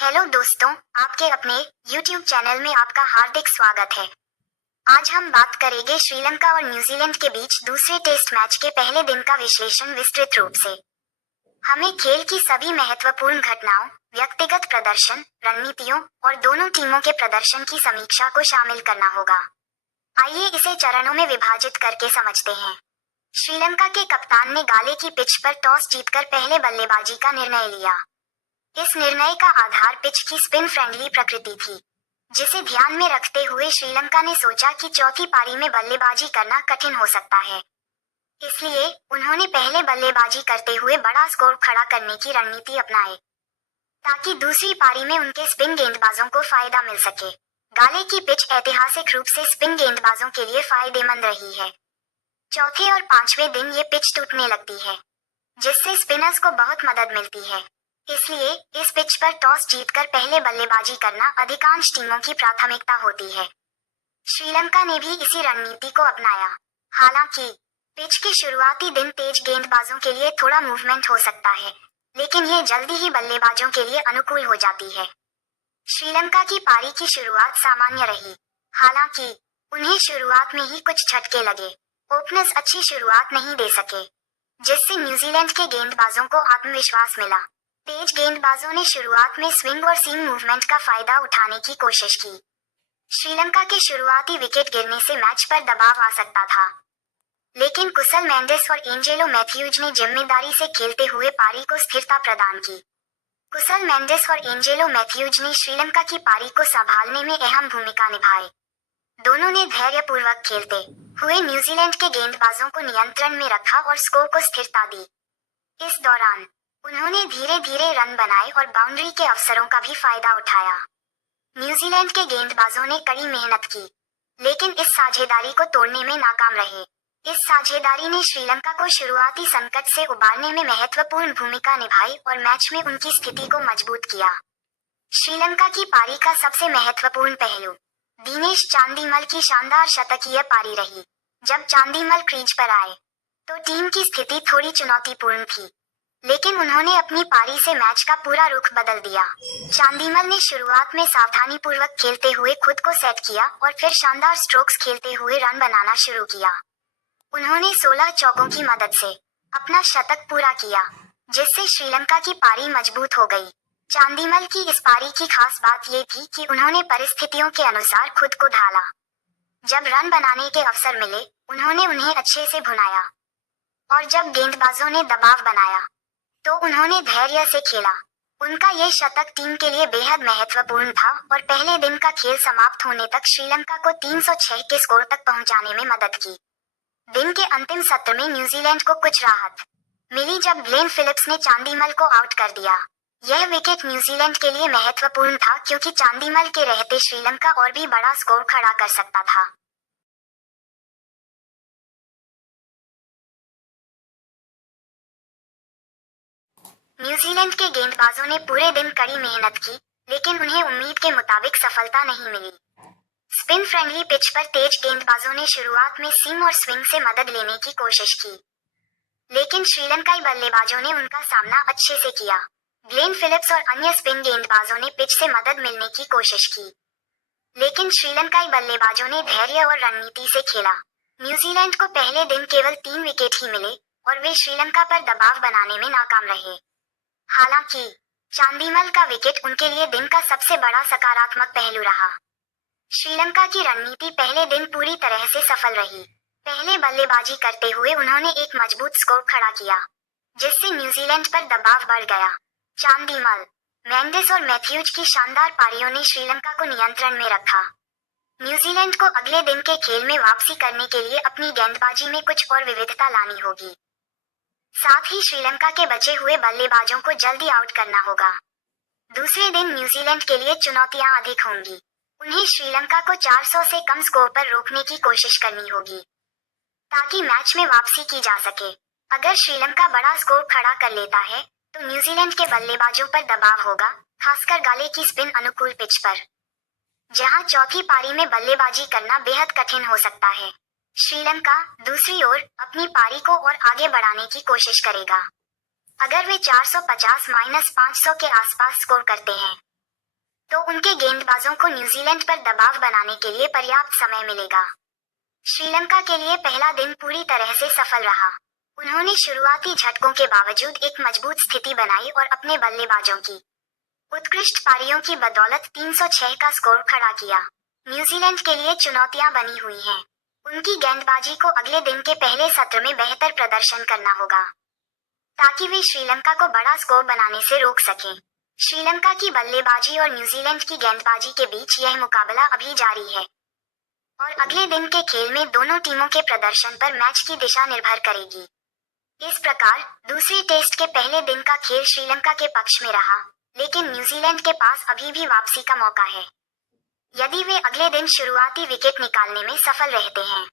Hello दोस्तों, आपके अपने YouTube चैनल में आपका हार्दिक स्वागत है। आज हम बात करेंगे श्रीलंका और न्यूजीलैंड के बीच दूसरे टेस्ट मैच के पहले दिन का विश्लेषण विस्तृत रूप से। हमें खेल की सभी महत्वपूर्ण घटनाओं, व्यक्तिगत प्रदर्शन, रणनीतियों और दोनों टीमों के प्रदर्शन की समीक्षा को शामिल करना होगा। आइए इसे चरणों में विभाजित करके समझते हैं। श्रीलंका के कप्तान ने गाले की पिच पर टॉस जीतकर पहले बल्लेबाजी का निर्णय लिया। इस निर्णय का आधार पिच की स्पिन फ्रेंडली प्रकृति थी, जिसे ध्यान में रखते हुए श्रीलंका ने सोचा कि चौथी पारी में बल्लेबाजी करना कठिन हो सकता है। इसलिए उन्होंने पहले बल्लेबाजी करते हुए बड़ा स्कोर खड़ा करने की रणनीति अपनाई, ताकि दूसरी पारी में उनके स्पिन गेंदबाजों को फायदा मिल सके। गाले की पिच ऐतिहासिक रूप से स्पिन गेंदबाजों के लिए फायदेमंद रही है। चौथे और पांचवें दिन ये पिच टूटने लगती है, जिससे स्पिनर्स को बहुत मदद मिलती है। इसलिए इस पिच पर टॉस जीतकर पहले बल्लेबाजी करना अधिकांश टीमों की प्राथमिकता होती है। श्रीलंका ने भी इसी रणनीति को अपनाया। हालांकि पिच के शुरुआती दिन तेज गेंदबाजों के लिए थोड़ा मूवमेंट हो सकता है, लेकिन ये जल्दी ही बल्लेबाजों के लिए अनुकूल हो जाती है। श्रीलंका की पारी की शुरुआत सामान्य रही। हालांकि उन्हें शुरुआत में ही कुछ झटके लगे। ओपनर्स अच्छी शुरुआत नहीं दे सके, जिससे न्यूजीलैंड के गेंदबाजों को आत्मविश्वास मिला। तेज गेंदबाजों ने शुरुआत में स्विंग और सीम मूवमेंट का फायदा उठाने की कोशिश की। श्रीलंका के शुरुआती विकेट गिरने से मैच पर दबाव आ सकता था, लेकिन कुशल मेंडिस और एंजेलो मैथ्यूज ने जिम्मेदारी से खेलते हुए पारी को स्थिरता प्रदान की। कुशल मेंडिस और एंजेलो मैथ्यूज ने श्रीलंका की पारी को संभालने में अहम भूमिका निभाई। दोनों ने धैर्यपूर्वक खेलते हुए न्यूजीलैंड के गेंदबाजों को नियंत्रण में रखा और स्कोर को स्थिरता दी। इस दौरान उन्होंने धीरे धीरे रन बनाए और बाउंड्री के अवसरों का भी फायदा उठाया। न्यूजीलैंड के गेंदबाजों ने कड़ी मेहनत की, लेकिन इस साझेदारी को तोड़ने में नाकाम रहे। इस साझेदारी ने श्रीलंका को शुरुआती संकट से उबारने में महत्वपूर्ण भूमिका निभाई और मैच में उनकी स्थिति को मजबूत किया। श्रीलंका की पारी का सबसे महत्वपूर्ण पहलू दिनेश चांदीमल की शानदार शतकीय पारी रही। जब चांदीमल क्रीज पर आए, तो टीम की स्थिति थोड़ी चुनौतीपूर्ण थी, लेकिन उन्होंने अपनी पारी से मैच का पूरा रुख बदल दिया। चांदीमल ने शुरुआत में सावधानीपूर्वक खेलते हुए खुद को सेट किया और फिर शानदार स्ट्रोक्स खेलते हुए रन बनाना शुरू किया। उन्होंने 16 चौकों की मदद से अपना शतक पूरा किया, जिससे श्रीलंका की पारी मजबूत हो गई। चांदीमल की इस पारी की खास बात ये थी कि उन्होंने परिस्थितियों के अनुसार खुद को ढाला। जब रन बनाने के अवसर मिले, उन्होंने उन्हें अच्छे से भुनाया, और जब गेंदबाजों ने दबाव बनाया, तो उन्होंने धैर्य से खेला। उनका ये शतक टीम के लिए बेहद महत्वपूर्ण था और पहले दिन का खेल समाप्त होने तक श्रीलंका को 306 के स्कोर तक पहुंचाने में मदद की। दिन के अंतिम सत्र में न्यूजीलैंड को कुछ राहत मिली जब ग्लेन फिलिप्स ने चांदीमल को आउट कर दिया। यह विकेट न्यूजीलैंड के लिए महत्वपूर्ण था, क्योंकि चांदीमल के रहते श्रीलंका और भी बड़ा स्कोर खड़ा कर सकता था। न्यूजीलैंड के गेंदबाजों ने पूरे दिन कड़ी मेहनत की, लेकिन उन्हें उम्मीद के मुताबिक सफलता नहीं मिली। स्पिन फ्रेंडली पिच पर तेज गेंदबाजों ने शुरुआत में सीम और स्विंग से मदद लेने की कोशिश की, लेकिन श्रीलंकाई बल्लेबाजों ने उनका सामना अच्छे से किया। ग्लेन फिलिप्स और अन्य स्पिन गेंदबाजों ने पिच से मदद मिलने की कोशिश की, लेकिन श्रीलंकाई बल्लेबाजों ने धैर्य और रणनीति से खेला। न्यूजीलैंड को पहले दिन केवल 3 विकेट ही मिले और वे श्रीलंका पर दबाव बनाने में नाकाम रहे। हालांकि चांदीमल का विकेट उनके लिए दिन का सबसे बड़ा सकारात्मक पहलू रहा। श्रीलंका की रणनीति पहले दिन पूरी तरह से सफल रही। पहले बल्लेबाजी करते हुए उन्होंने एक मजबूत स्कोर खड़ा किया, जिससे न्यूजीलैंड पर दबाव बढ़ गया। चांदीमल, मेंडिस और मैथ्यूज की शानदार पारियों ने श्रीलंका को नियंत्रण में रखा। न्यूजीलैंड को अगले दिन के खेल में वापसी करने के लिए अपनी गेंदबाजी में कुछ और विविधता लानी होगी। साथ ही श्रीलंका के बचे हुए बल्लेबाजों को जल्दी आउट करना होगा। दूसरे दिन न्यूजीलैंड के लिए चुनौतियां अधिक होंगी। उन्हें श्रीलंका को 400 से कम स्कोर पर रोकने की कोशिश करनी होगी, ताकि मैच में वापसी की जा सके। अगर श्रीलंका बड़ा स्कोर खड़ा कर लेता है, तो न्यूजीलैंड के बल्लेबाजों पर दबाव होगा, खासकर गाले की स्पिन अनुकूल पिच पर, जहां चौथी पारी में बल्लेबाजी करना बेहद कठिन हो सकता है। श्रीलंका दूसरी ओर अपनी पारी को और आगे बढ़ाने की कोशिश करेगा। अगर वे 450-500 के आसपास स्कोर करते हैं, तो उनके गेंदबाजों को न्यूजीलैंड पर दबाव बनाने के लिए पर्याप्त समय मिलेगा। श्रीलंका के लिए पहला दिन पूरी तरह से सफल रहा। उन्होंने शुरुआती झटकों के बावजूद एक मजबूत स्थिति बनाई और अपने बल्लेबाजों की उत्कृष्ट पारियों की बदौलत 306 का स्कोर खड़ा किया। न्यूजीलैंड के लिए चुनौतियां बनी हुई हैं। उनकी गेंदबाजी को अगले दिन के पहले सत्र में बेहतर प्रदर्शन करना होगा ताकि वे श्रीलंका को बड़ा स्कोर बनाने से रोक सकें। श्रीलंका की बल्लेबाजी और न्यूजीलैंड की गेंदबाजी के बीच यह मुकाबला अभी जारी है और अगले दिन के खेल में दोनों टीमों के प्रदर्शन पर मैच की दिशा निर्भर करेगी। इस प्रकार दूसरे टेस्ट के पहले दिन का खेल श्रीलंका के पक्ष में रहा, लेकिन न्यूजीलैंड के पास अभी भी वापसी का मौका है यदि वे अगले दिन शुरुआती विकेट निकालने में सफल रहते हैं।